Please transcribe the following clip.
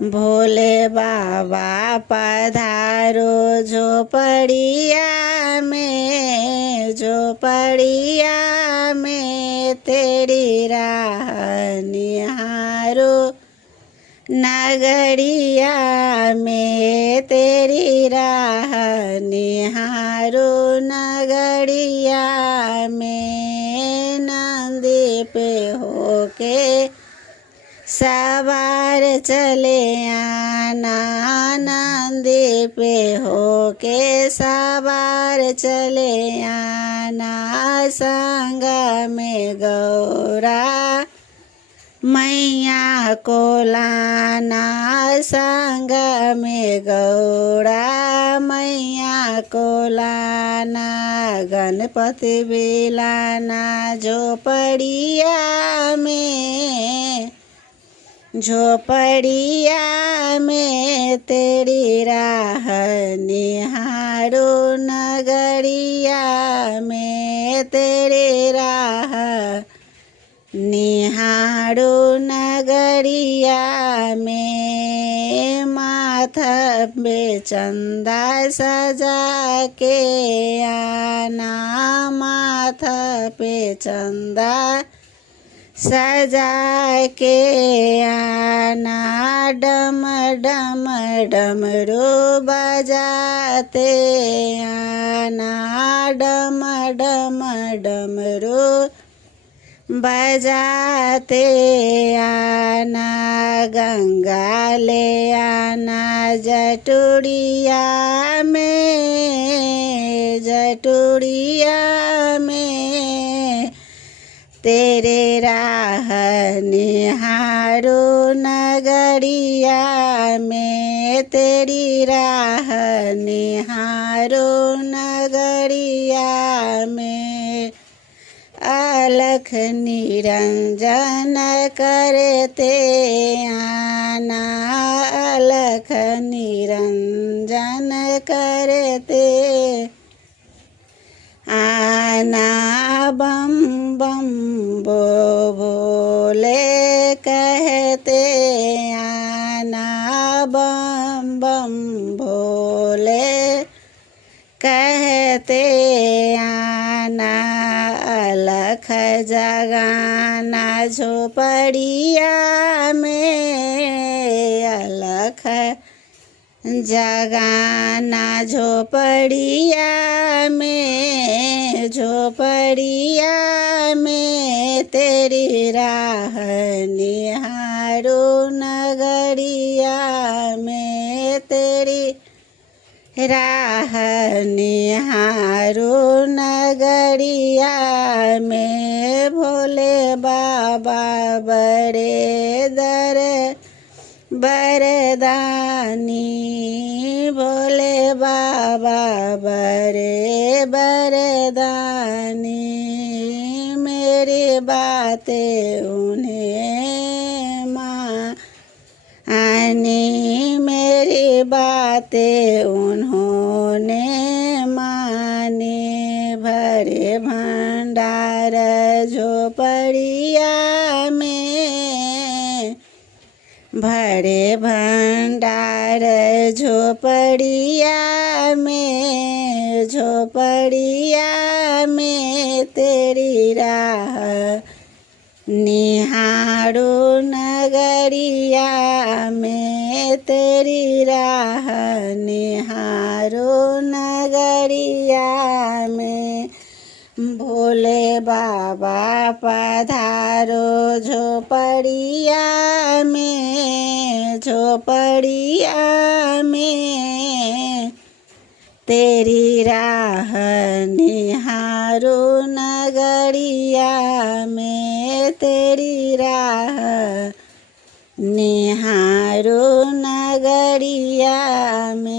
भोले बाबा पधारो झोपड़िया में तेरी राह निहारो नगरिया में तेरी राह निहारो नगरिया में नंदी पे होके सवार चले आना नंदी पे होके सवार चले आना संग में गौरा मैया को लाना संग में गौरा मैया को लाना गणपति भी लाना झोपड़िया में तेरी राह निहारो नगरिया में तेरी राह निहारो नगरिया में माथा पे चंदा सजा के आना माथा पे चंदा सजा के आना डम डम डमरू बजाते आना डम डम डमरू बजाते आना गंगा ले आना जटुरिया में तेरे राह निहारो नगरिया में तेरी राह निहारो नगरिया में अलख निरंजन करते आना अलख निरंजन करते आना बम बम बो भोले कहते आना बम बम भोले कहते आना अलख जगाना झोपड़िया में अलख जगाना झोपड़िया में तेरी राह निहारो नगरिया में तेरी राह निहारो नगरिया में भोले बाबा बरदानी भोले बाबा बरदानी मेरी बातें उन्हें मानी मेरी बातें उन्होंने मानी भरे भंडार झोपड़िया में भरे भंडार झोपड़िया में तेरी राह निहारो नगरिया में तेरी राह निहारो नगरिया में भोले बाबा पधारो झोपड़िया में तेरी राह निहारो नगरिया में तेरी राह निहारो नगरिया में।